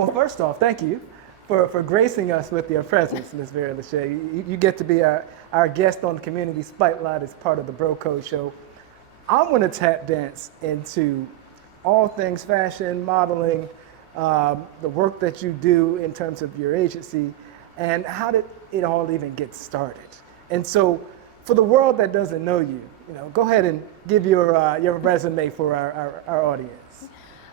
Well, first off, thank you for gracing us with your presence, Ms. Vera Thurmond. You get to be our guest on the Community Spotlight as part of the Bro Code Show. I'm going to tap dance into all things fashion, modeling, the work that you do in terms of your agency, and how did it all even get started? And so, for the world that doesn't know you, go ahead and give your resume for our audience.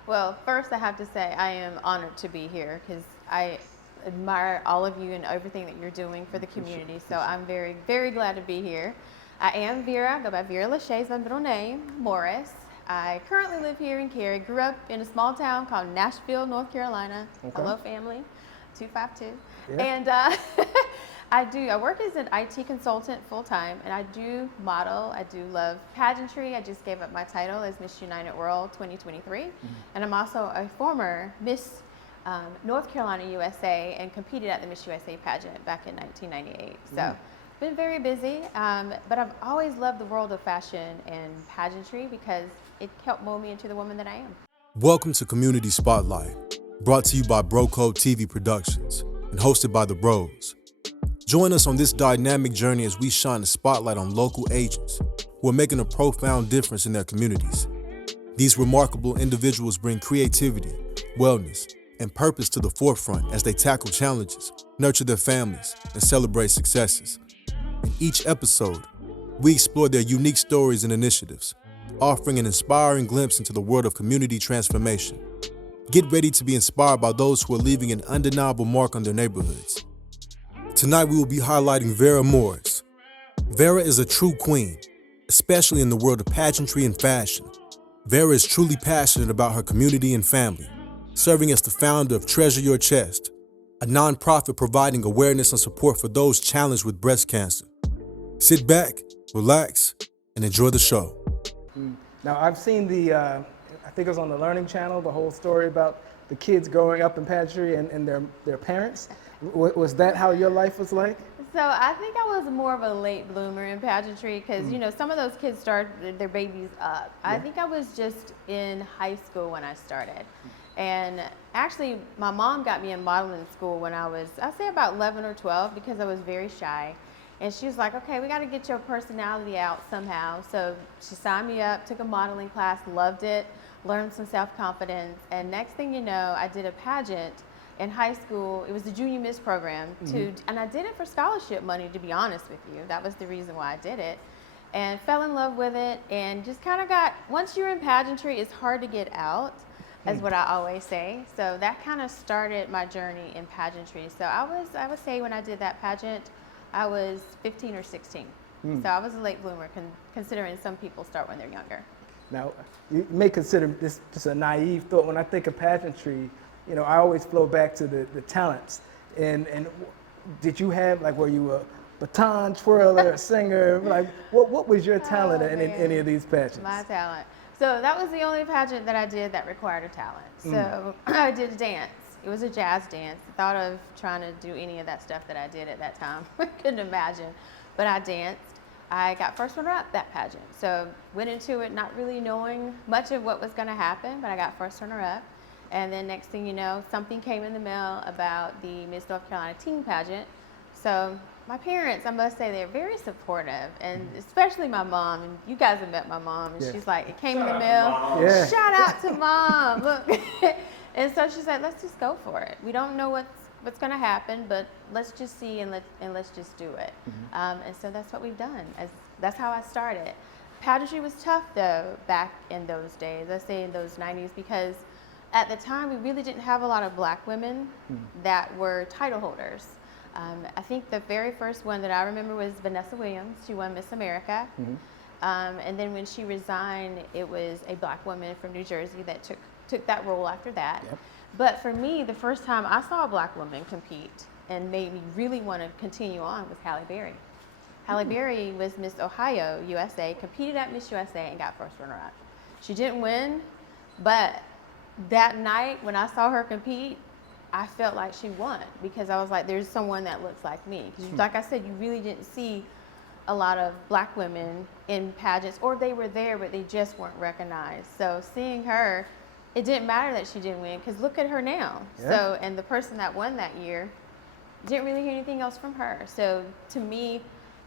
Well, first I have to say I am honored to be here because I admire all of you and everything that you're doing for the community. So I'm very, very glad to be here. I am Vera. I go by Vera Lachey's my middle name, Morris. I currently live here in Cary. Grew up in a small town called Nashville, North Carolina. Okay. Hello, family. 252. Yeah. And I work as an IT consultant full time, and I do model. I do love pageantry. I just gave up my title as Miss United World 2023. And I'm also a former Miss North Carolina USA and competed at the Miss USA pageant back in 1998. So been very busy, but I've always loved the world of fashion and pageantry because it helped mold me into the woman that I am. Welcome to Community Spotlight, brought to you by Bro Code TV Productions and hosted by the Bros. Join us on this dynamic journey as we shine the spotlight on local agents who are making a profound difference in their communities. These remarkable individuals bring creativity, wellness, and purpose to the forefront as they tackle challenges, nurture their families, and celebrate successes. In each episode, we explore their unique stories and initiatives, offering an inspiring glimpse into the world of community transformation. Get ready to be inspired by those who are leaving an undeniable mark on their neighborhoods. Tonight, we will be highlighting Vera Morris. Vera is a true queen, especially in the world of pageantry and fashion. Vera is truly passionate about her community and family, serving as the founder of Treasure Your Chest, a nonprofit providing awareness and support for those challenged with breast cancer. Sit back, relax, and enjoy the show. Now, I've seen I think it was on the Learning Channel, the whole story about the kids growing up in pageantry and their parents. Was that how your life was like? So I think I was more of a late bloomer in pageantry because, some of those kids started their babies up. Yeah. I think I was just in high school when I started. And actually, my mom got me in modeling school when I was, I'd say about 11 or 12 because I was very shy. And she was like, okay, we got to get your personality out somehow. So she signed me up, took a modeling class, loved it, learned some self-confidence. And next thing you know, I did a pageant in high school. It was the Junior Miss program, and I did it for scholarship money, to be honest with you. That was the reason why I did it. And fell in love with it and just kind of once you're in pageantry, it's hard to get out. Is what I always say. So that kind of started my journey in pageantry. So I would say when I did that pageant, I was 15 or 16. So I was a late bloomer, considering some people start when they're younger. Now, you may consider this just a naive thought. When I think of pageantry, I always flow back to the talents. And did you have, were you a baton twirler, a singer? What was your talent in any of these pageants? My talent. So that was the only pageant that I did that required a talent. So I did a dance. It was a jazz dance. I thought of trying to do any of that stuff that I did at that time. I couldn't imagine. But I danced. I got first runner-up that pageant. So went into it not really knowing much of what was going to happen, but I got first runner-up. And then next thing you know, something came in the mail about the Miss North Carolina teen pageant. So my parents, I must say, they're very supportive, and especially my mom. And you guys have met my mom, and she's like, it came in the mail. Yeah. Shout out to Mom. Look. And so she said, let's just go for it. We don't know what's going to happen, but let's just see and let's just do it. And so that's what we've done. That's how I started. Pageantry was tough, though, back in those days. Let's say in those 90s, because at the time we really didn't have a lot of black women that were title holders. I think the very first one that I remember was Vanessa Williams. She won Miss America. And then when she resigned, it was a black woman from New Jersey that took that role after that. Yep. But for me, the first time I saw a black woman compete and made me really want to continue on was Halle Berry. Halle Berry was Miss Ohio USA, competed at Miss USA, and got first runner-up. She didn't win, but that night when I saw her compete, I felt like she won because I was like, there's someone that looks like me. Because like I said, you really didn't see a lot of black women in pageants, or they were there, but they just weren't recognized. So seeing her it didn't matter that she didn't win, because look at her now. Yeah. So, and the person that won that year, didn't really hear anything else from her. So to me,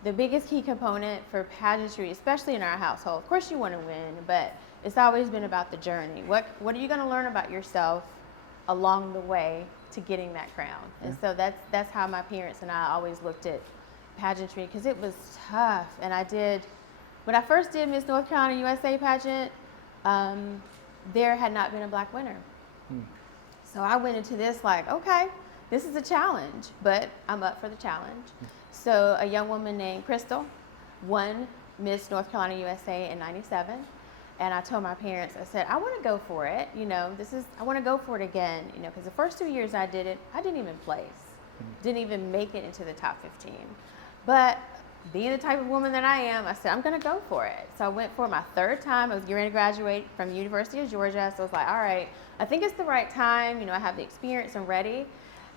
the biggest key component for pageantry, especially in our household, of course you want to win, but it's always been about the journey. What are you going to learn about yourself along the way to getting that crown? And so that's how my parents and I always looked at pageantry, because it was tough. And when I first did Miss North Carolina USA pageant, there had not been a black winner. So I went into this like, okay, this is a challenge, but I'm up for the challenge. So a young woman named Crystal won Miss North Carolina USA in '97. And I told my parents, I said, I want to go for it. I want to go for it again, because the first 2 years I did it, I didn't even place, didn't even make it into the top 15. But being the type of woman that I am, I said, I'm going to go for it. So I went for my third time. I was getting ready to graduate from the University of Georgia. So I was like, all right, I think it's the right time. I have the experience, I'm ready.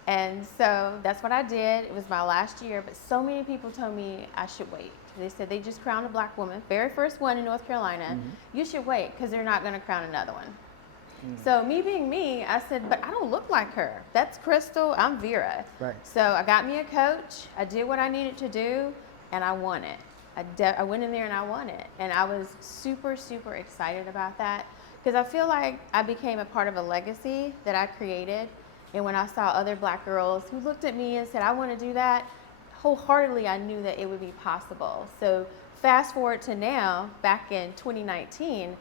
And so that's what I did. It was my last year, but so many people told me I should wait. They said they just crowned a black woman, very first one in North Carolina. You should wait, because they're not going to crown another one. So me being me, I said, but I don't look like her. That's Crystal, I'm Vera. Right. So I got me a coach. I did what I needed to do, and I won it. I went in there and I won it. And I was super, super excited about that, because I feel like I became a part of a legacy that I created. And when I saw other black girls who looked at me and said, I want to do that, wholeheartedly I knew that it would be possible. So fast forward to now, back in 2019,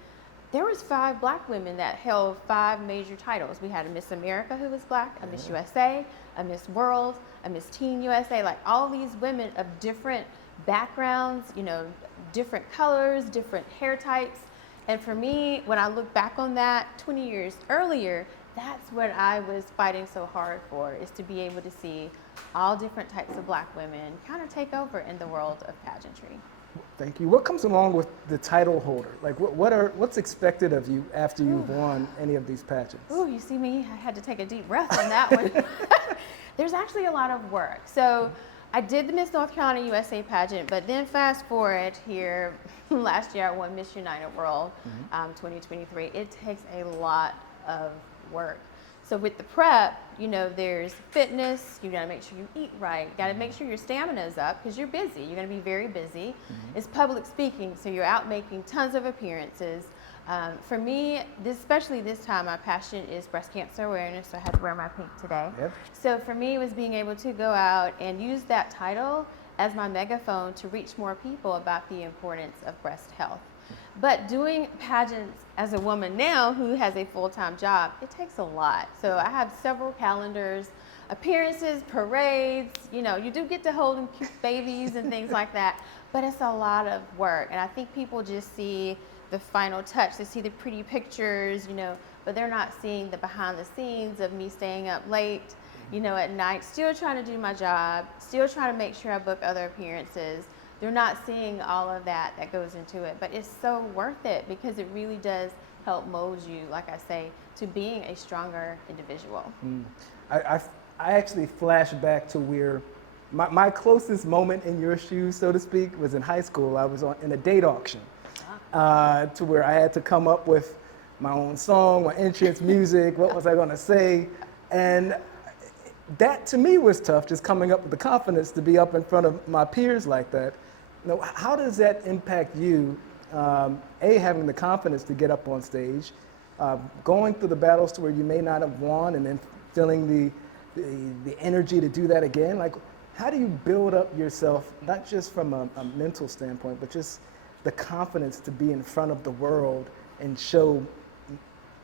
there was 5 black women that held 5 major titles. We had a Miss America who was black, a Miss USA, a Miss World, a Miss Teen USA, like all these women of different backgrounds, different colors, different hair types. And for me, when I look back on that 20 years earlier, that's what I was fighting so hard for, is to be able to see all different types of black women kind of take over in the world of pageantry. Thank you. What comes along with the title holder? Like, what's expected of you after you've won any of these pageants? Oh, you see me? I had to take a deep breath on that one. There's actually a lot of work. So I did the Miss North Carolina USA pageant, but then fast forward here, last year I won Miss United World 2023. It takes a lot of work. So with the prep, there's fitness, you gotta make sure you eat right, you gotta make sure your stamina is up, because you're busy, you're gonna be very busy. It's public speaking, so you're out making tons of appearances. For me, especially this time, my passion is breast cancer awareness, so I had to wear my pink today. Yep. So for me, it was being able to go out and use that title as my megaphone to reach more people about the importance of breast health. But doing pageants as a woman now who has a full-time job, it takes a lot. So I have several calendars, appearances, parades, you do get to hold cute babies and things like that, but it's a lot of work. And I think people just see the final touch. They see the pretty pictures, but they're not seeing the behind the scenes of me staying up late, at night, still trying to do my job, still trying to make sure I book other appearances. They're not seeing all of that goes into it, but it's so worth it, because it really does help mold you, like I say, to being a stronger individual. I actually flash back to where my closest moment in your shoes, so to speak, was in high school. I was in a date auction to where I had to come up with my own song, my entrance music, what was I going to say, and that to me was tough, just coming up with the confidence to be up in front of my peers like that. How does that impact you, having the confidence to get up on stage, going through the battles to where you may not have won, and then feeling the energy to do that again? Like, how do you build up yourself, not just from a mental standpoint, but just the confidence to be in front of the world and show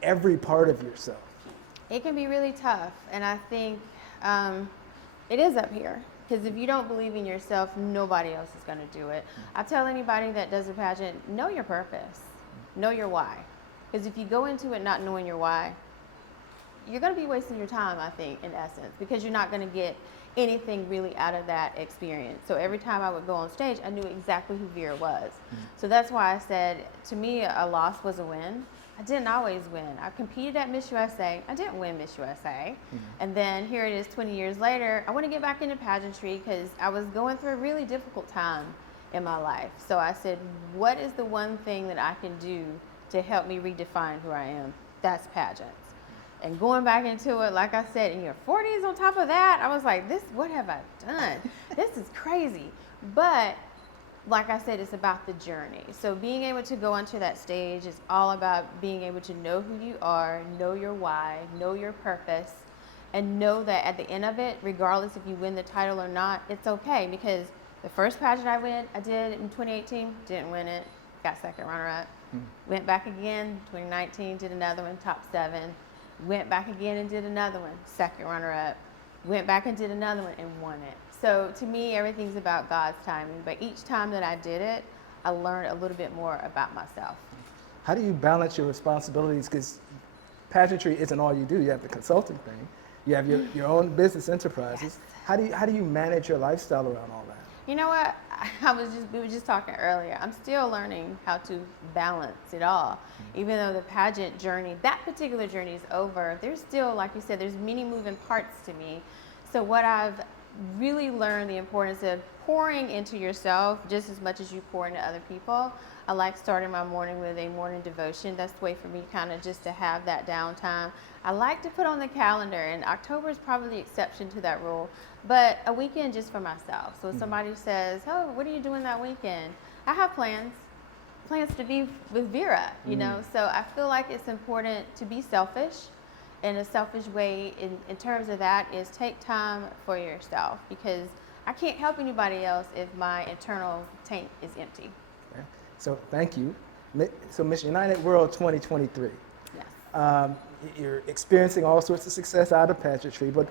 every part of yourself? It can be really tough, and I think it is up here. Because if you don't believe in yourself, nobody else is going to do it. I tell anybody that does a pageant, know your purpose, know your why. Because if you go into it not knowing your why, you're going to be wasting your time, I think, in essence, because you're not going to get anything really out of that experience. So every time I would go on stage, I knew exactly who Vera was. So that's why I said, to me, a loss was a win. I didn't always win. I competed at Miss USA. I didn't win Miss USA. And then here it is 20 years later. I want to get back into pageantry because I was going through a really difficult time in my life. So I said, what is the one thing that I can do to help me redefine who I am? that's pageants. And going back into it, like I said, in your 40s on top of that, I was like, what have I done? This is crazy. But like I said, it's about the journey. So being able to go onto that stage is all about being able to know who you are, know your why, know your purpose, and know that at the end of it, regardless if you win the title or not, it's okay. Because the first pageant I did in 2018, didn't win it, got second runner-up. Went back again, 2019, did another one, top 7. Went back again and did another one, second runner-up. Went back and did another one and won it. So to me, everything's about God's timing. But each time that I did it, I learned a little bit more about myself. How do you balance your responsibilities? Because pageantry isn't all you do. You have the consulting thing. You have your own business enterprises. Yes. How do you manage your lifestyle around all that? You know what? We were just talking earlier. I'm still learning how to balance it all. Even though the pageant journey, that particular journey is over, there's still, like you said, there's many moving parts to me. So what I've really learned the importance of pouring into yourself just as much as you pour into other people. I like starting my morning with a morning devotion. That's the way for me kind of just to have that downtime. I like to put on the calendar, and October is probably the exception to that rule, but a weekend just for myself. So if somebody says, oh, what are you doing that weekend? I have plans to be with Vera, you know, so I feel like it's important to be selfish. In a selfish way, in terms of that, is take time for yourself, because I can't help anybody else if my internal tank is empty. Okay. So thank you. So Miss United World 2023. Yes. You're experiencing all sorts of success out of pageantry, but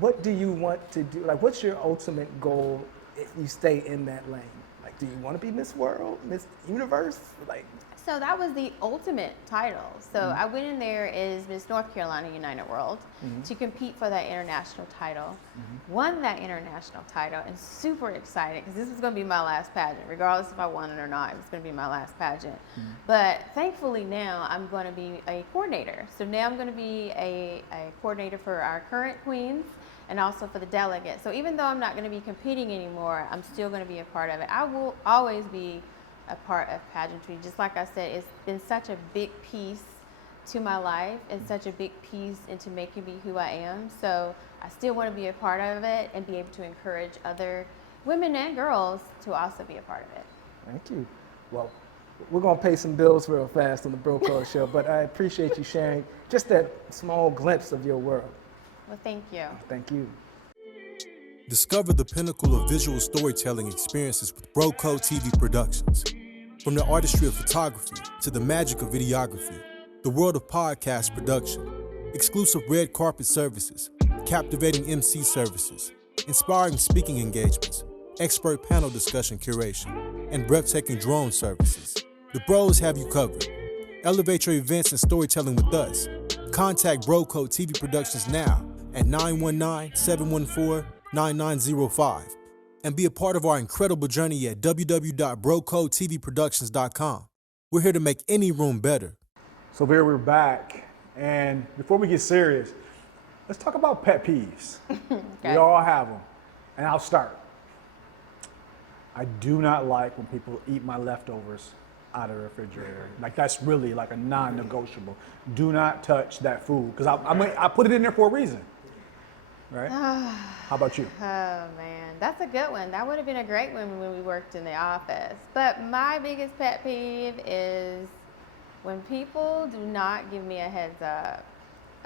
what do you want to do? Like, what's your ultimate goal if you stay in that lane? Like, do you want to be Miss World, Miss Universe? Like, So that was the ultimate title. So I went in there as Miss North Carolina United World to compete for that international title. Won that international title, and super excited because this was going to be my last pageant. Regardless if I won it or not, it was going to be my last pageant. But thankfully now I'm going to be a coordinator. So now I'm going to be a coordinator for our current queens and also for the delegates. So even though I'm not going to be competing anymore, I'm still going to be a part of it. I will always be a part of pageantry. Just like I said, it's been such a big piece to my life and such a big piece into making me who I am. So I still want to be a part of it and be able to encourage other women and girls to also be a part of it. thank you. Well, we're going to pay some bills real fast on the Broco Show, but I appreciate you sharing just that small glimpse of your world. Well, thank you. Thank you. Discover the pinnacle of visual storytelling experiences with Broco TV Productions. From the artistry of photography to the magic of videography, the world of podcast production, exclusive red carpet services, captivating MC services, inspiring speaking engagements, expert panel discussion curation, and breathtaking drone services. The Bros have you covered. Elevate your events and storytelling with us. Contact Broco TV Productions now at 919-714-9905 and be a part of our incredible journey at www.brocotvproductions.com. We're here to make any room better. So Vera, we're back, and before we get serious, let's talk about pet peeves. Okay. We all have them, and I'll start. I do not like when people eat my leftovers out of the refrigerator. Like, that's really like a non-negotiable. Do not touch that food, because I put it in there for a reason, right? How about you? Oh man, that's a good one. That would have been a great one when we worked in the office. But my biggest pet peeve is when people do not give me a heads up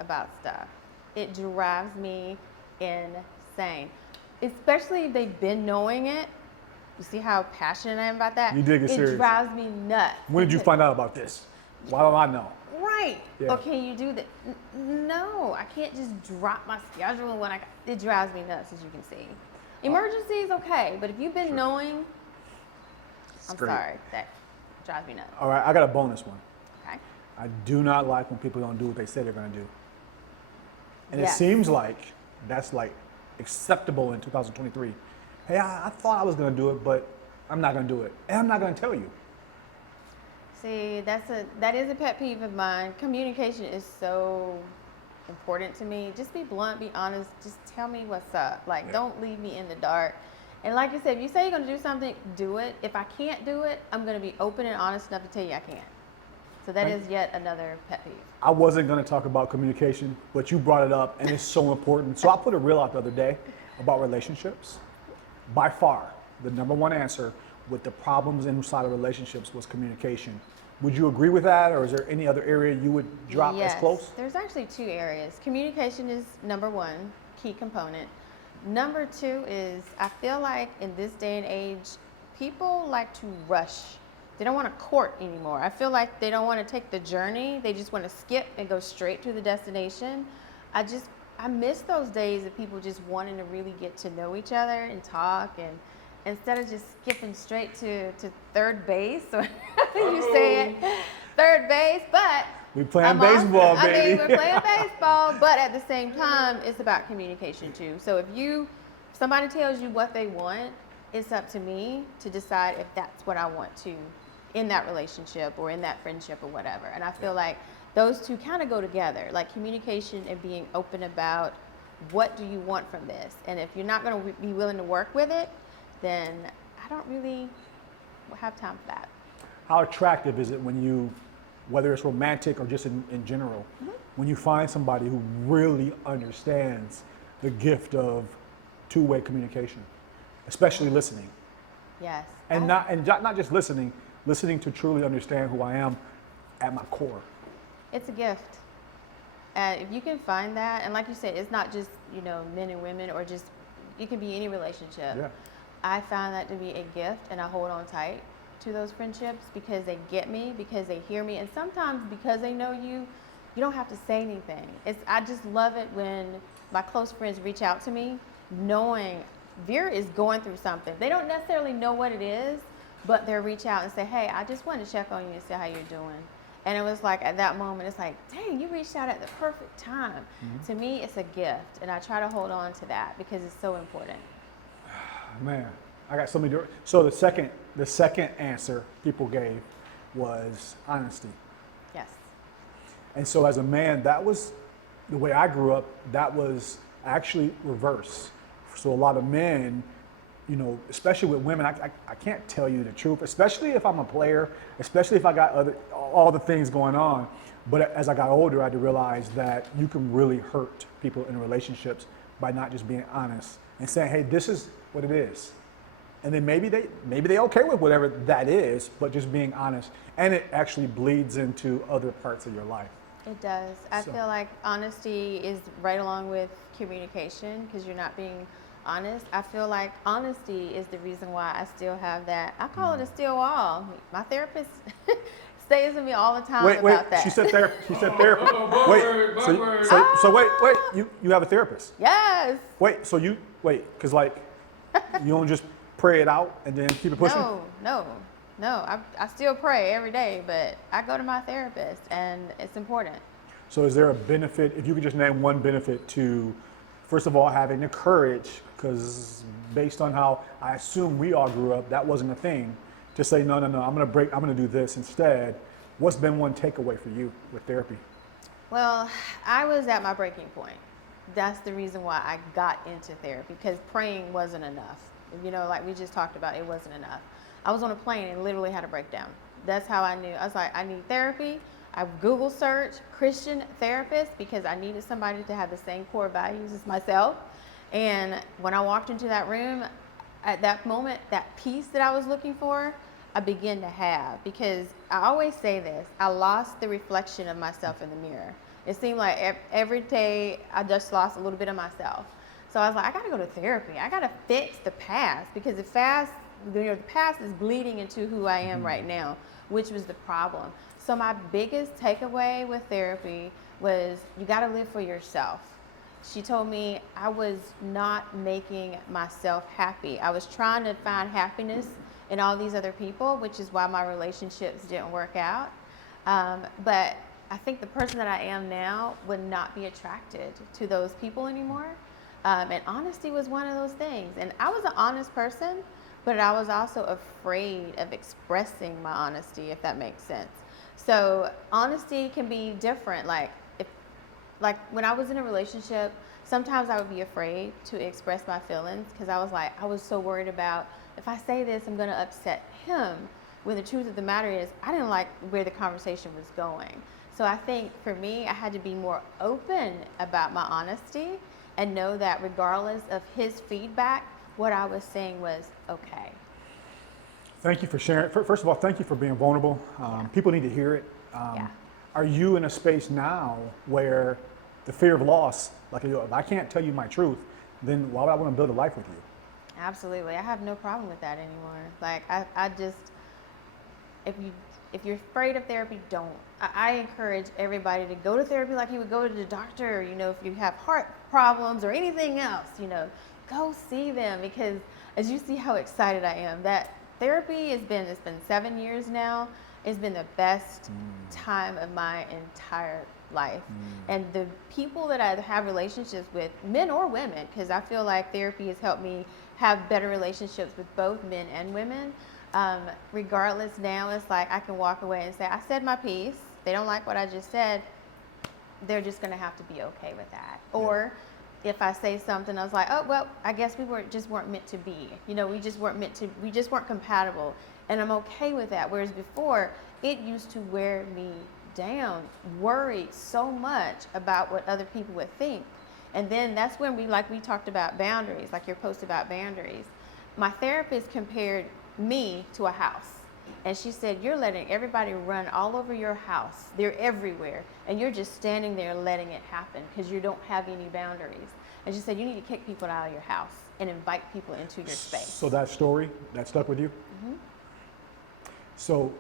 about stuff. It drives me insane, especially if they've been knowing it. You see how passionate I am about that? You did get serious. It drives me nuts. When did you find out about this? Why don't I know? Right. Yeah. Or can you do that? No, I can't just drop my schedule when it drives me nuts, as you can see. Emergencies, okay, but if you've been knowing, I'm Great. sorry, that drives me nuts. All right, I got a bonus one. Okay. I do not like when people don't do what they say they're going to do. And Yes. it seems like that's like acceptable in 2023. Hey, I thought I was going to do it, but I'm not going to do it. And I'm not going to tell you. See, that is a pet peeve of mine. Communication is so important to me. Just be blunt, be honest, just tell me what's up. Like, Yeah. don't leave me in the dark. And like I said, if you say you're going to do something, do it. If I can't do it, I'm going to be open and honest enough to tell you I can't. So that is yet another pet peeve. I wasn't going to talk about communication, but you brought it up, and it's so important. So I put a reel out the other day about relationships. By far, the number one answer with the problems inside of relationships was communication. Would you agree with that, or is there any other area you would drop as close? There's actually two areas. Communication is number one, key component. Number two is, I feel like in this day and age, people like to rush. They don't want to court anymore. I feel like they don't want to take the journey. They just want to skip and go straight to the destination. I miss those days of people just wanting to really get to know each other and talk, and instead of just skipping straight to third base, or you say it, third base, but We playing baseball, baby. we're playing baseball, but at the same time, it's about communication too. So if somebody tells you what they want, it's up to me to decide if that's what I want to in that relationship or in that friendship or whatever. And I feel like those two kind of go together, like communication and being open about what do you want from this. And if you're not going to be willing to work with it, then I don't really have time for that. How attractive is it when you, whether it's romantic or just in general, when you find somebody who really understands the gift of two-way communication, especially listening? Yes. And not just listening to truly understand who I am at my core. It's a gift. If you can find that, and like you said, it's not just, men and women, or just, it can be any relationship. Yeah. I found that to be a gift, and I hold on tight to those friendships because they get me, because they hear me, and sometimes because they know you don't have to say anything. I just love it when my close friends reach out to me knowing Vera is going through something. They don't necessarily know what it is, but they'll reach out and say, hey, I just wanted to check on you and see how you're doing. And it was like, at that moment, it's like, dang, you reached out at the perfect time. To me, it's a gift, and I try to hold on to that because it's so important. Man, I got so many. So the second answer people gave was honesty. Yes. And so as a man, that was the way I grew up. That was actually reverse. So a lot of men, especially with women, I can't tell you the truth, especially if I'm a player, especially if I got all the things going on. But as I got older, I had to realize that you can really hurt people in relationships by not just being honest and saying, hey, this is what it is. And then maybe they okay with whatever that is, but just being honest. And it actually bleeds into other parts of your life. It does. I feel like honesty is right along with communication, because you're not being honest. I feel like honesty is the reason why I still have that. I call it a steel wall. My therapist stays with me all the time about that. She said therapy. Wait, you have a therapist? Yes. Because like, you don't just pray it out and then keep it pushing? No. I still pray every day, but I go to my therapist, and it's important. So is there a benefit, if you could just name one benefit to, first of all, having the courage, because based on how I assume we all grew up, that wasn't a thing, to say, no, I'm gonna do this instead. What's been one takeaway for you with therapy? Well, I was at my breaking point. That's the reason why I got into therapy, because praying wasn't enough. Like we just talked about, it wasn't enough. I was on a plane and literally had a breakdown. That's how I knew. I was like, I need therapy. I Google searched Christian therapist because I needed somebody to have the same core values as myself. And when I walked into that room, at that moment, that peace that I was looking for, I began to have. Because I always say this, I lost the reflection of myself in the mirror. It seemed like every day I just lost a little bit of myself. So I was like, I gotta go to therapy. I gotta fix the past, because the past is bleeding into who I am right now, which was the problem. So my biggest takeaway with therapy was, you gotta live for yourself. She told me I was not making myself happy. I was trying to find happiness in all these other people, which is why my relationships didn't work out. But I think the person that I am now would not be attracted to those people anymore. And honesty was one of those things. And I was an honest person, but I was also afraid of expressing my honesty, if that makes sense. So honesty can be different. Like when I was in a relationship, sometimes I would be afraid to express my feelings, because I was so worried about, if I say this, I'm going to upset him. when the truth of the matter is, I didn't like where the conversation was going. So I think for me, I had to be more open about my honesty and know that regardless of his feedback, what I was saying was okay. Thank you for sharing. First of all, thank you for being vulnerable. People need to hear it. Are you in a space now where the fear of loss, like if I can't tell you my truth, then why would I want to build a life with you? Absolutely. I have no problem with that anymore. Like I just, if you're afraid of therapy, don't. I encourage everybody to go to therapy like you would go to the doctor. You know, if you have heart problems or anything else, you know, go see them, because as you see how excited I am, that therapy it's been 7 years now. It's been the best time of my entire life. And the people that I have relationships with, men or women, because I feel like therapy has helped me have better relationships with both men and women. Regardless, now it's like I can walk away and say, I said my piece. They don't like what I just said. They're just going to have to be okay with that. Or if I say something, I was like, oh, well, I guess we weren't meant to be. You know, we just weren't compatible. And I'm okay with that. Whereas before, it used to wear me down, worried so much about what other people would think. And then that's when we talked about boundaries, like your post about boundaries. My therapist compared me to a house. And she said, you're letting everybody run all over your house. They're everywhere. And you're just standing there letting it happen because you don't have any boundaries. And she said, you need to kick people out of your house and invite people into your space. So that story, that stuck with you? So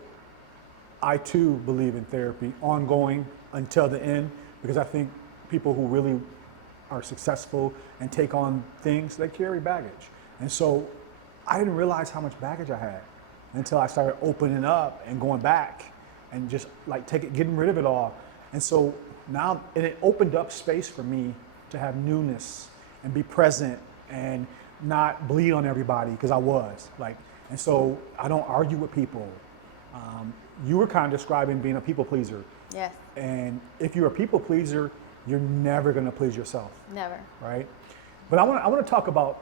I too believe in therapy, ongoing until the end, because I think people who really are successful and take on things, they carry baggage. And so I didn't realize how much baggage I had until I started opening up and going back and just like getting rid of it all. And so now, and it opened up space for me to have newness and be present and not bleed on everybody, because I was like, and so I don't argue with people. You were kind of describing being a people pleaser. Yes. And if you're a people pleaser, you're never going to please yourself. Never. Right? But I want to talk about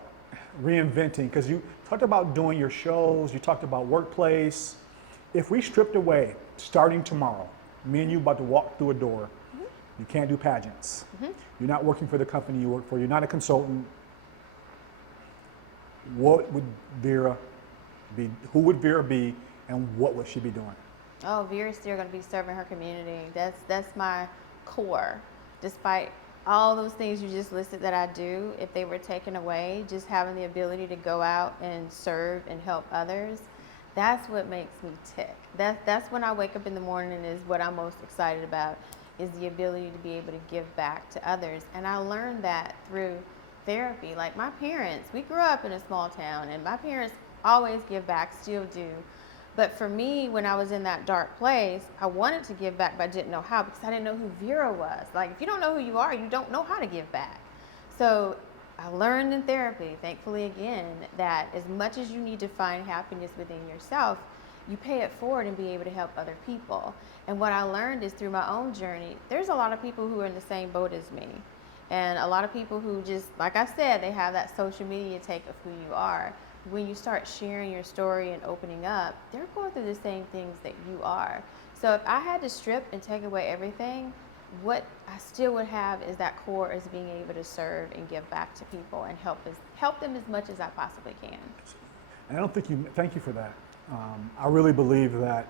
reinventing, because you talked about doing your shows, you talked about workplace. If we stripped away, starting tomorrow, me and you about to walk through a door, you can't do pageants. You're not working for the company you work for, you're not a consultant. What would Vera be, who would Vera be, and what would she be doing? Oh, Vera's still going to be serving her community. That's my core. Despite all those things you just listed that I do, if they were taken away, just having the ability to go out and serve and help others, that's what makes me tick. That's when I wake up in the morning, and is what I'm most excited about, is the ability to be able to give back to others. And I learned that through therapy. Like my parents, we grew up in a small town, and my parents always give back, still do. But for me, when I was in that dark place, I wanted to give back, but I didn't know how, because I didn't know who Vera was. Like, if you don't know who you are, you don't know how to give back. So I learned in therapy, thankfully again, that as much as you need to find happiness within yourself, you pay it forward and be able to help other people. And what I learned is through my own journey, there's a lot of people who are in the same boat as me. And a lot of people who just, like I said, they have that social media take of who you are. When you start sharing your story and opening up, they're going through the same things that you are. So if I had to strip and take away everything, what I still would have is that core, is being able to serve and give back to people and help them as much as I possibly can. And I don't think thank you for that. I really believe that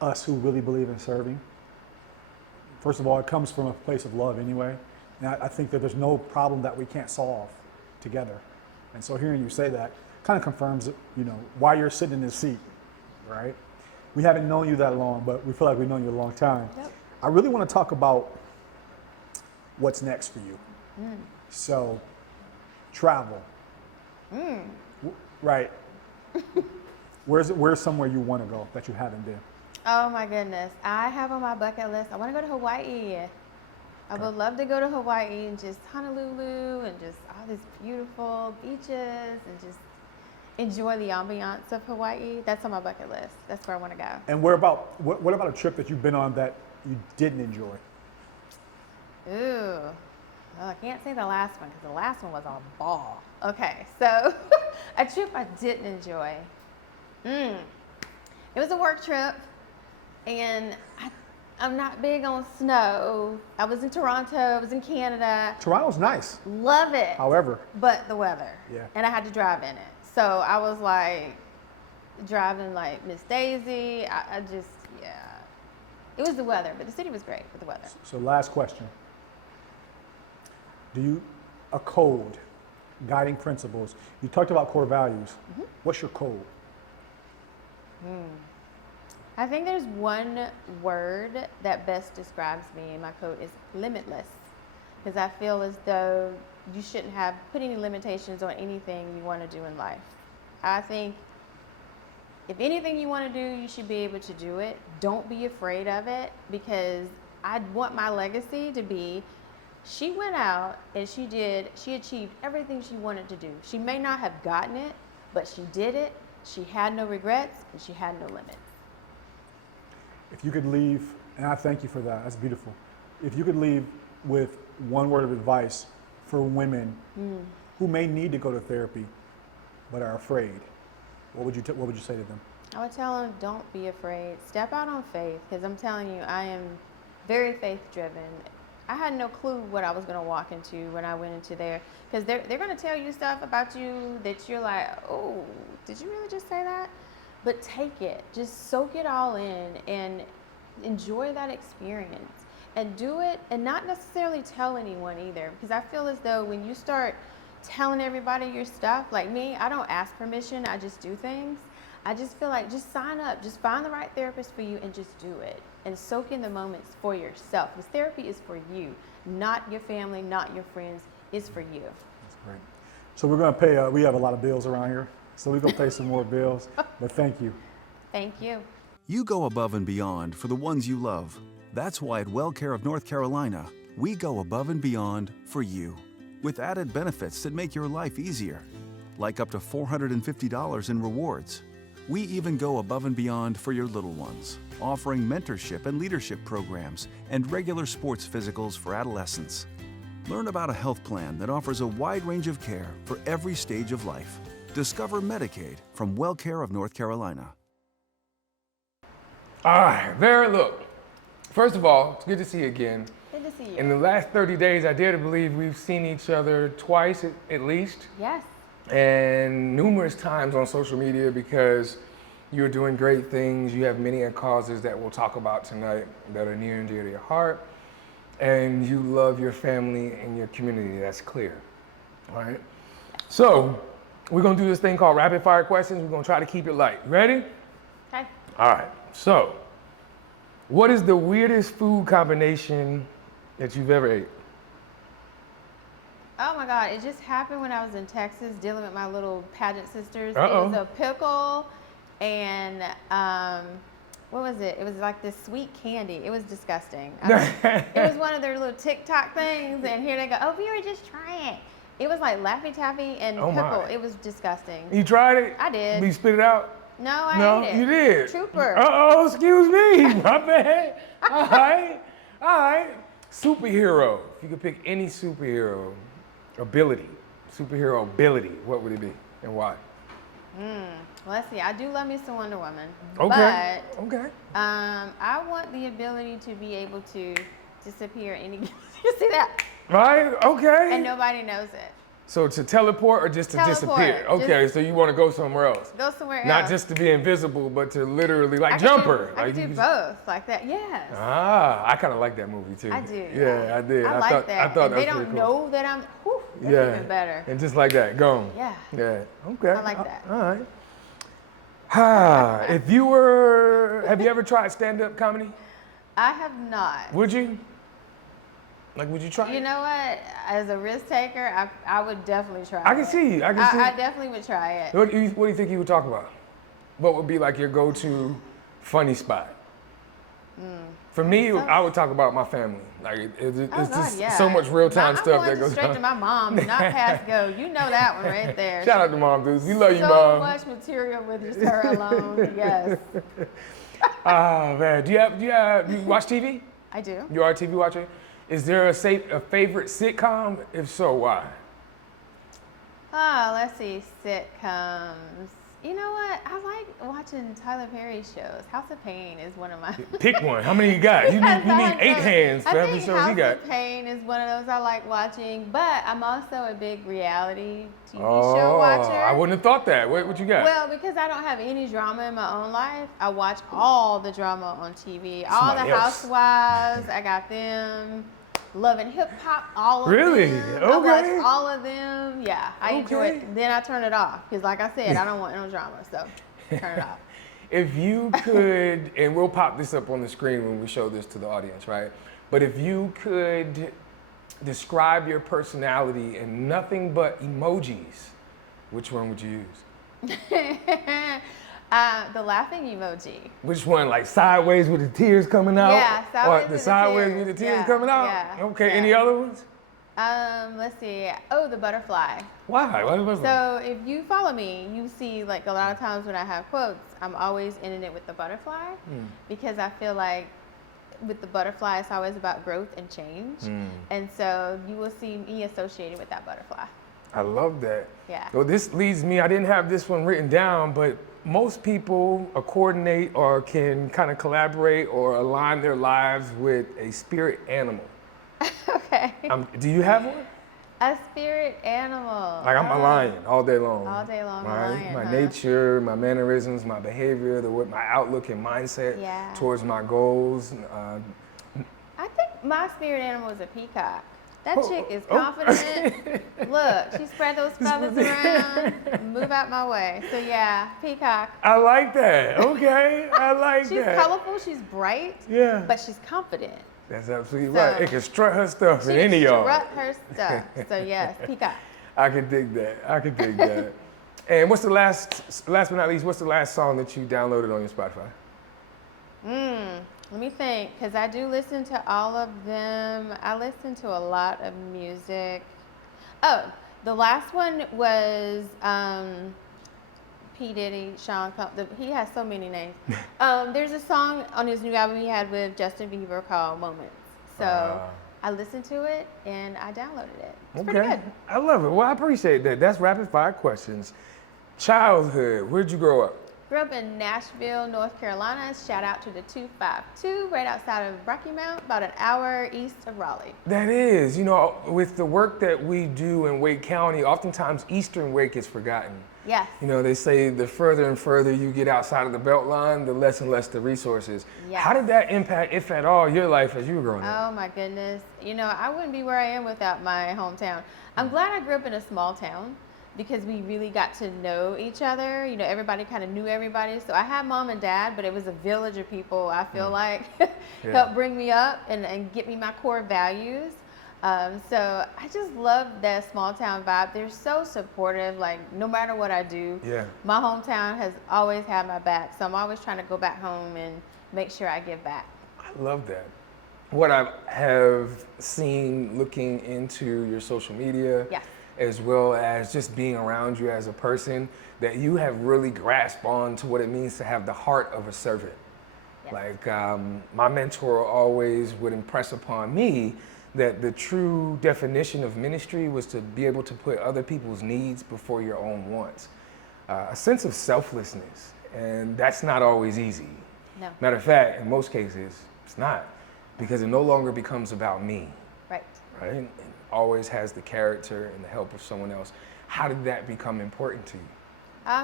us who really believe in serving, first of all, it comes from a place of love anyway. And I think that there's no problem that we can't solve together. And so hearing you say that kind of confirms, why you're sitting in this seat, right? We haven't known you that long, but we feel like we've known you a long time. Yep. I really want to talk about what's next for you. So, travel. Right. Where's somewhere you want to go that you haven't been? Oh my goodness. I have on my bucket list, I want to go to Hawaii. I would love to go to Hawaii and just Honolulu and just all these beautiful beaches and just enjoy the ambiance of Hawaii. That's on my bucket list. That's where I want to go. And what about a trip that you've been on that you didn't enjoy? Ooh. Well, I can't say the last one, because the last one was a ball. Okay, so a trip I didn't enjoy. It was a work trip, and I'm not big on snow. I was in Toronto, I was in Canada. Toronto's nice. Love it. However, but the weather. Yeah. And I had to drive in it. So I was like driving like Miss Daisy. I just, yeah. It was the weather, but the city was great with the weather. so last question. A code, guiding principles. You talked about core values. What's your code? I think there's one word that best describes me, and my code is limitless. Because I feel as though you shouldn't put any limitations on anything you want to do in life. I think if anything you want to do, you should be able to do it. Don't be afraid of it, because I want my legacy to be, she went out and she achieved everything she wanted to do. She may not have gotten it, but she did it. She had no regrets, and she had no limits. If you could leave, and I thank you for that, that's beautiful. If you could leave with one word of advice for women who may need to go to therapy but are afraid, what would you say to them? I would tell them, don't be afraid. Step out on faith, because I'm telling you, I am very faith driven. I had no clue what I was going to walk into when I went into there, because they're going to tell you stuff about you that you're like, oh, did you really just say that? But take it, just soak it all in and enjoy that experience, and do it, and not necessarily tell anyone either, because I feel as though when you start telling everybody your stuff, like me, I don't ask permission, I just do things. I just feel like, just sign up, just find the right therapist for you and just do it, and soak in the moments for yourself. Because therapy is for you, not your family, not your friends, it's for you. That's great. So we're going to pay, we have a lot of bills around here, so we're going to pay some more bills, but thank you. Thank you. You go above and beyond for the ones you love. That's why at WellCare of North Carolina, we go above and beyond for you, with added benefits that make your life easier, like up to $450 in rewards. We even go above and beyond for your little ones, offering mentorship and leadership programs and regular sports physicals for adolescents. Learn about a health plan that offers a wide range of care for every stage of life. Discover Medicaid from WellCare of North Carolina. All right, Vera, look. First of all, it's good to see you again. Good to see you. In the last 30 days, I dare to believe we've seen each other twice at least, Yes. and numerous times on social media, because you're doing great things. You have many causes that we'll talk about tonight that are near and dear to your heart, and you love your family and your community. That's clear. All right. So we're gonna do this thing called rapid fire questions. We're gonna try to keep it light. Ready? Okay. All right. So, what is the weirdest food combination that you've ever ate? Oh my God, it just happened when I was in Texas dealing with my little pageant sisters. Uh-oh. It was a pickle and what was it? It was like this sweet candy. It was disgusting. It was one of their little TikTok things, and here they go, oh, Vera, just try it. It was like Laffy Taffy and Oh, pickle. my. It was disgusting. You tried it? I did. You spit it out? No, I No, ate it. you did. Trooper. Uh-oh, excuse me, my bad. All right. Superhero. If you could pick any superhero ability, what would it be and why? Well, let's see. I do love me some Wonder Woman. Okay. But Okay. I want the ability to be able to disappear any. You see that? Right? Okay. And nobody knows it. So to teleport or just to Teleport. disappear? Okay, so you want to go somewhere else. Go somewhere else. Not just to be invisible, but to literally, like I could Jumper. I could you do just- both, like that. Yes. I kind of like that movie too. I do. Yeah, I did. I like thought, that. I thought and that they was don't pretty cool. know that I'm. Whew, that's Yeah. even better. And just like that, gone. Yeah. Yeah. Okay. I like that. All right. Have you ever tried stand-up comedy? I have not. Would you? Like, would you try You it? know what? As a risk taker, I would definitely try it. I can see. I can see. I definitely would try it. What do you think you would talk about? What would be like your go-to funny spot? For me, I would talk about my family. Like it's Oh, God, just yeah. so much real-time stuff I'm that going goes straight on. to my mom, not past go. You know that one right there. Shout out to Mom, dudes. We love you, so Mom. much material with just her alone. Yes, Oh man, do you watch TV? I do. You are a TV watcher. Is there a favorite sitcom? If so, why? Let's see, sitcoms. You know what? I like watching Tyler Perry shows. House of Pain is one of my. Pick one. How many you got? You need 8 hands for every show he got. House of Pain is one of those I like watching, but I'm also a big reality TV Oh, show watcher. I wouldn't have thought that. What you got? Well, because I don't have any drama in my own life, I watch all the drama on TV. All Somebody the else. Housewives, I got them. Love and Hip Hop, all of Really? them. I Okay. watch all of them. Yeah, I enjoy Okay. it. Then I turn it off because, like I said, I don't want no drama, so turn it off. If you could, and we'll pop this up on the screen when we show this to the audience, right? But if you could describe your personality in nothing but emojis, which one would you use? The laughing emoji. Which one? Like sideways with the tears coming out? Yeah, sideways Or the with the sideways tears. with the tears Yeah, coming out? yeah, Okay, yeah. any other ones? Let's see. Oh, the butterfly. Why? Why was So if you follow me, you see like a lot of times when I have quotes, I'm always ending it with the butterfly because I feel like with the butterfly, it's always about growth and change. And so you will see me associated with that butterfly. I love that. Yeah. Well, this leads me, I didn't have this one written down, but most people coordinate or can kind of collaborate or align their lives with a spirit animal. Okay. Do you have one? A spirit animal. Like I'm a lion all day long. All day long, a Right? lion, My huh? nature, my mannerisms, my behavior, my outlook and mindset Yeah. towards my goals. I think my spirit animal is a peacock. That Oh, chick is oh. confident. Look, she spread those feathers around. Move out my way. So yeah, peacock. I like that. Okay, I like She's that. colorful, she's bright, Yeah. but she's confident. That's absolutely So, right. It can strut her stuff She in any yard. strut her stuff. So yes, peacock. I can dig that. I can dig that. And what's the last but not least, what's the last song that you downloaded on your Spotify? Let me think, because I do listen to all of them. I listen to a lot of music. Oh, the last one was P. Diddy, Sean Combs. He has so many names. There's a song on his new album he had with Justin Bieber called Moments. So I listened to it and I downloaded it. It's pretty good. I love it. Well, I appreciate that. That's rapid fire questions. Childhood, where'd you grow up? Grew up in Nashville, North Carolina. Shout out to the 252 right outside of Rocky Mount, about an hour east of Raleigh. That is, you know, with the work that we do in Wake County, oftentimes Eastern Wake is forgotten. Yes. You know, they say the further and further you get outside of the Beltline, the less and less the resources. Yes. How did that impact, if at all, your life as you were growing up? Oh my goodness. You know, I wouldn't be where I am without my hometown. I'm glad I grew up in a small town because we really got to know each other. You know, everybody kind of knew everybody. So I had mom and dad, but it was a village of people, I feel like, helped bring me up and get me my core values. So I just love that small town vibe. They're so supportive, like no matter what I do. Yeah. My hometown has always had my back. So I'm always trying to go back home and make sure I give back. I love that. What I have seen looking into your social media, Yes. as well as just being around you as a person, that you have really grasped on to what it means to have the heart of a servant. Yes. Like my mentor always would impress upon me that the true definition of ministry was to be able to put other people's needs before your own wants. A sense of selflessness, and that's not always easy. No. Matter of fact, in most cases, it's not, because it no longer becomes about me, Right. right? It always has the character and the help of someone else. How did that become important to you?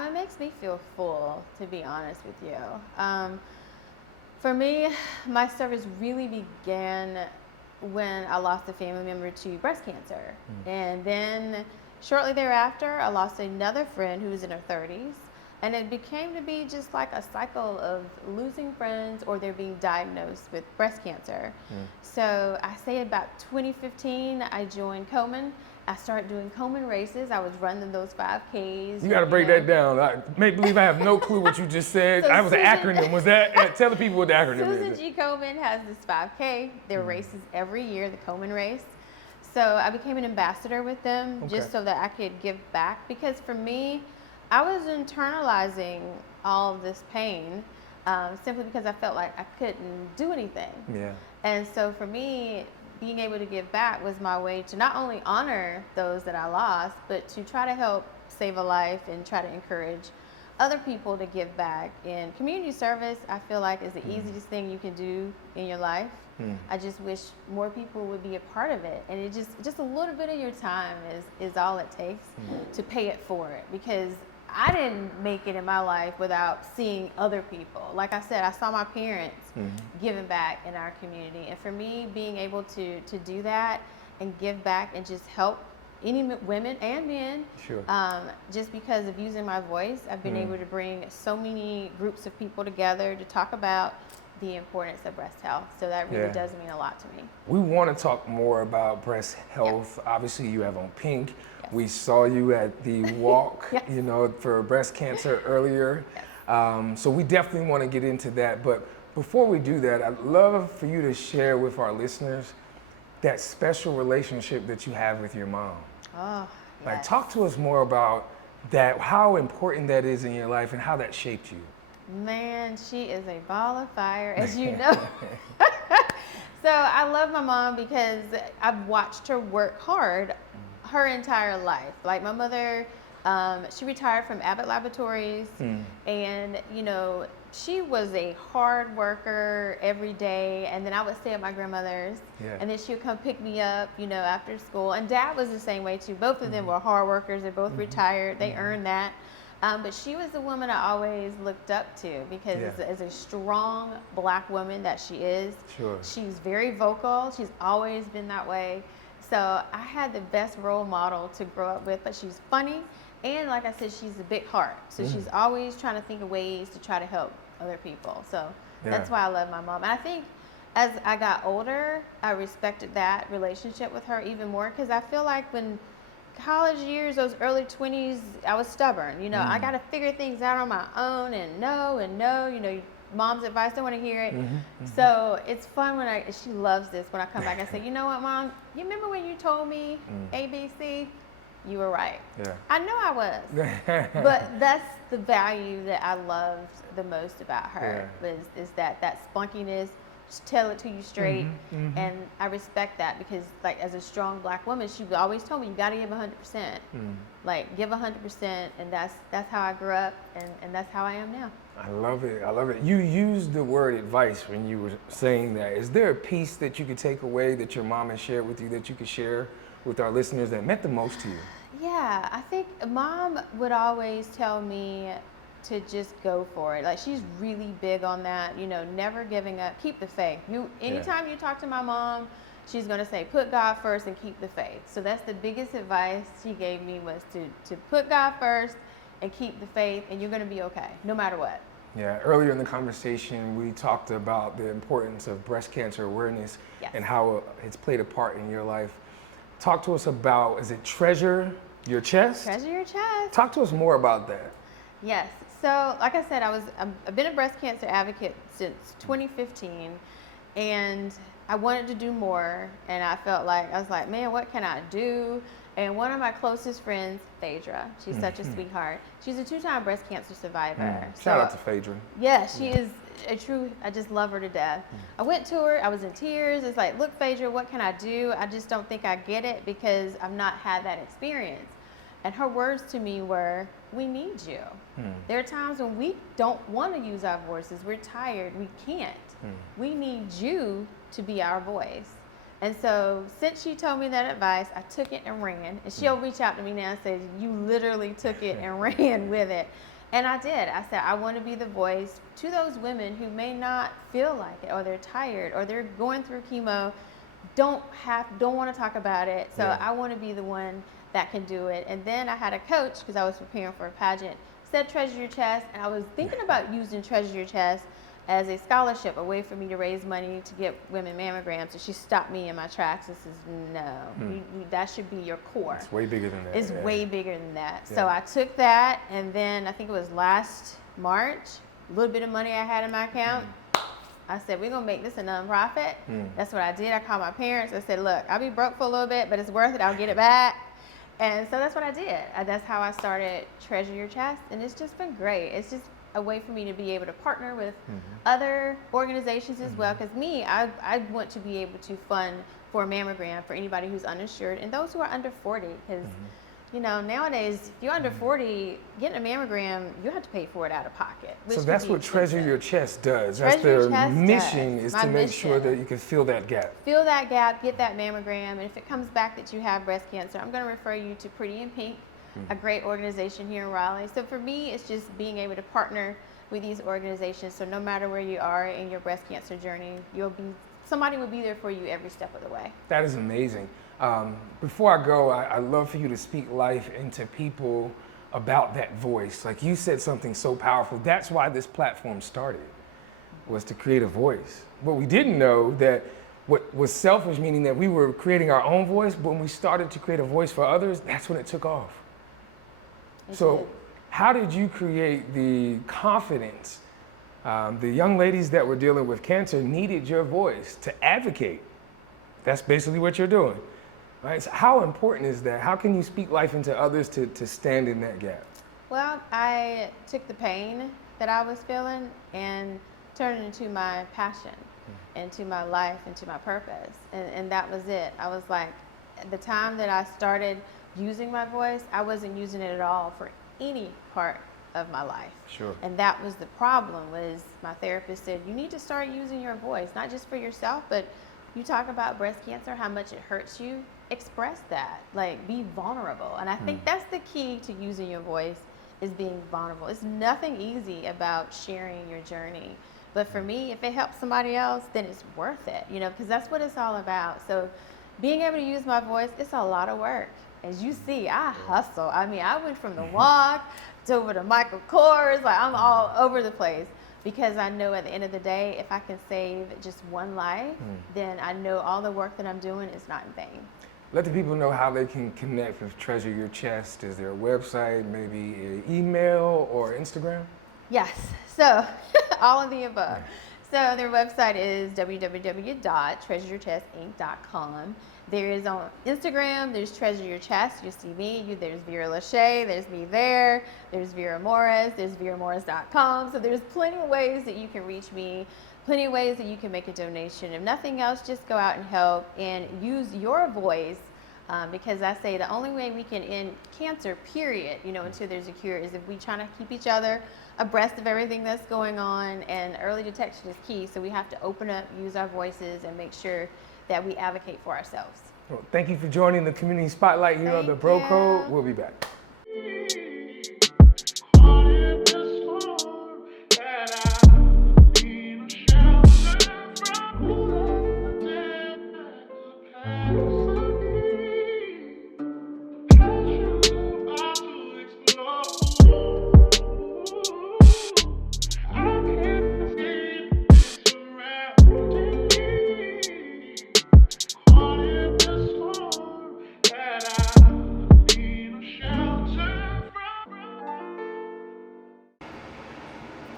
It makes me feel full, to be honest with you. For me, my service really began when I lost a family member to breast cancer. And then shortly thereafter, I lost another friend who was in her 30s. And it became to be just like a cycle of losing friends or they're being diagnosed with breast cancer. So I say about 2015, I joined Komen. I started doing Komen races. I was running those 5Ks. You got to break that down. I make believe I have no clue what you just said. So That was an Susan- acronym. Was that? Tell the people what the acronym Susan is. G. Komen has this 5K. There are races every year, the Komen race. So I became an ambassador with them just so that I could give back. Because for me, I was internalizing all of this pain simply because I felt like I couldn't do anything. Yeah. And so for me, being able to give back was my way to not only honor those that I lost, but to try to help save a life and try to encourage other people to give back. And community service, I feel like, is the easiest thing you can do in your life. I just wish more people would be a part of it. And it just a little bit of your time is all it takes to pay it forward. Because I didn't make it in my life without seeing other people. Like I said, I saw my parents giving back in our community. And for me, being able to do that and give back and just help any women and men, just because of using my voice, I've been able to bring so many groups of people together to talk about the importance of breast health. So that really does mean a lot to me. We want to talk more about breast health. Obviously, you have on pink. We saw you at the walk, you know, for breast cancer earlier. So we definitely want to get into that. But before we do that, I'd love for you to share with our listeners that special relationship that you have with your mom. Oh, Like, talk to us more about that, how important that is in your life and how that shaped you. Man, she is a ball of fire, as you know. So I love my mom because I've watched her work hard her entire life. Like my mother, she retired from Abbott Laboratories, and you know, she was a hard worker every day. And then I would stay at my grandmother's, and then she would come pick me up, you know, after school. And Dad was the same way too. Both of them were hard workers. They both retired. They earned that. But she was the woman I always looked up to because as a strong Black woman that she is, she's very vocal. She's always been that way. So I had the best role model to grow up with, but she's funny. And like I said, she's a big heart. So she's always trying to think of ways to try to help other people. So that's why I love my mom. And I think as I got older, I respected that relationship with her even more because I feel like when college years, those early 20s, I was stubborn. You know, I got to figure things out on my own and no, you know, mom's advice, don't want to hear it. So it's fun when she loves this, when I come back and say, you know what, Mom, you remember when you told me ABC? You were right. I know I was. But that's the value that I loved the most about her is that spunkiness, just tell it to you straight. And I respect that because like as a strong Black woman, she always told me you got to give 100%. Like give 100%, and that's how I grew up, and that's how I am now. I love it. I love it. You used the word advice when you were saying that. Is there a piece that you could take away that your mom has shared with you that you could share with our listeners that meant the most to you? Yeah, I think Mom would always tell me to just go for it. Like she's really big on that, you know, never giving up, keep the faith. Anytime you talk to my mom, she's gonna say, put God first and keep the faith. So that's the biggest advice she gave me was to put God first and keep the faith, and you're gonna be okay, no matter what. Yeah, earlier in the conversation, we talked about the importance of breast cancer awareness and how it's played a part in your life. Talk to us about, is it Treasure Your Chest? Treasure Your Chest. Talk to us more about that. Yes. So, like I said, I've been a breast cancer advocate since 2015, and I wanted to do more, and I was like, man, what can I do? And one of my closest friends, Phaedra, she's such a sweetheart. She's a 2-time breast cancer survivor. Shout out to Phaedra. Yeah, she is a true, I just love her to death. I went to her, I was in tears. It's like, look, Phaedra, what can I do? I just don't think I get it because I've not had that experience. And her words to me were, we need you. There are times when we don't want to use our voices. We're tired, we can't. We need you to be our voice. And so since she told me that advice, I took it and ran. And she'll reach out to me now and say, you literally took it and ran with it. And I did. I said, I want to be the voice to those women who may not feel like it, or they're tired, or they're going through chemo, don't want to talk about it. So I want to be the one that can do it. And then I had a coach, because I was preparing for a pageant, said Treasure Your Chest. And I was thinking about using Treasure Your Chest as a scholarship, a way for me to raise money to get women mammograms. And she stopped me in my tracks and says, no, that should be your core. It's way bigger than that. It's way bigger than that. So I took that, and then I think it was last March, a little bit of money I had in my account, I said, we're going to make this a nonprofit. That's what I did. I called my parents. I said, look, I'll be broke for a little bit, but it's worth it. I'll get it back. And so that's what I did. That's how I started Treasure Your Chest, and it's just been great. It's just a way for me to be able to partner with other organizations as well. Because I want to be able to fund for a mammogram for anybody who's uninsured and those who are under 40. Because nowadays, if you're under 40, getting a mammogram, you have to pay for it out of pocket. So which that's can be what Treasure expensive. Your Chest does. Treasure That's Your their Chest mission, does. is My to make sure mission. that you can fill that gap. Fill that gap, get that mammogram, and if it comes back that you have breast cancer, I'm going to refer you to Pretty in Pink, a great organization here in Raleigh. So for me, it's just being able to partner with these organizations. So no matter where you are in your breast cancer journey, somebody will be there for you every step of the way. That is amazing. Before I go, I love for you to speak life into people about that voice. Like you said something so powerful. That's why this platform started, was to create a voice. But we didn't know that what was selfish, meaning that we were creating our own voice, but when we started to create a voice for others, that's when it took off. So how did you create the confidence? The young ladies that were dealing with cancer needed your voice to advocate. That's basically what you're doing. Right? So how important is that? How can you speak life into others to stand in that gap? Well, I took the pain that I was feeling and turned it into my passion, into my life, into my purpose. And that was it. I was like, at the time that I started using my voice, I wasn't using it at all for any part of my life. Sure. And that was the problem, was my therapist said, you need to start using your voice, not just for yourself, but you talk about breast cancer, how much it hurts you, express that, like be vulnerable. And I think that's the key to using your voice, is being vulnerable. It's nothing easy about sharing your journey. But for me, if it helps somebody else, then it's worth it, because that's what it's all about. So being able to use my voice, it's a lot of work. As you see, I hustle. I mean, I went from the walk to over to Michael Kors, like I'm all over the place. Because I know at the end of the day, if I can save just one life, then I know all the work that I'm doing is not in vain. Let the people know how they can connect with Treasure Your Chest. Is there a website, maybe an email or Instagram? Yes, so all of the above. So their website is www.treasureyourchestinc.com. There is on Instagram, there's Treasure Your Chest, you'll see me, there's Vera Lachey, there's me there's Vera Morris, there's veramorris.com. So there's plenty of ways that you can reach me, plenty of ways that you can make a donation. If nothing else, just go out and help and use your voice, because I say the only way we can end cancer, period, until there's a cure, is if we try to keep each other abreast of everything that's going on, and early detection is key. So we have to open up, use our voices, and make sure that we advocate for ourselves. Well, thank you for joining the Community Spotlight here on the Bro Code. We'll be back.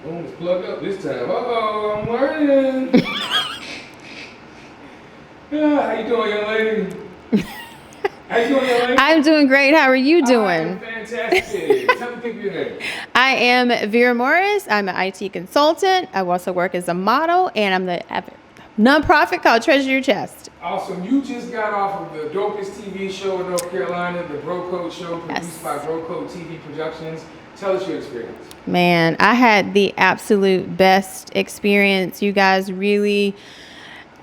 Oh, it's plugged up this time. Uh-oh, I'm learning. How you doing, young lady? How you doing, young lady? I'm doing great. How are you I doing? am fantastic. Tell the people your name. I am Vera Morris. I'm an IT consultant. I also work as a model, and I'm the nonprofit called Treasure Your Chest. Awesome. You just got off of the dopest TV show in North Carolina, the Bro Code Show, produced by Bro Code TV Productions. Tell us your experience. Man, I had the absolute best experience. You guys really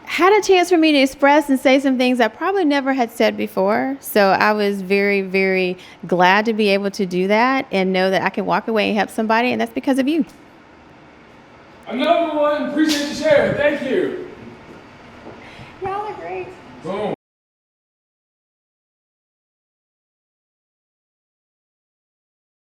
had a chance for me to express and say some things I probably never had said before. So I was very, very glad to be able to do that and know that I can walk away and help somebody, and that's because of you. Another one. Appreciate you sharing. Thank you. Y'all are great. Boom.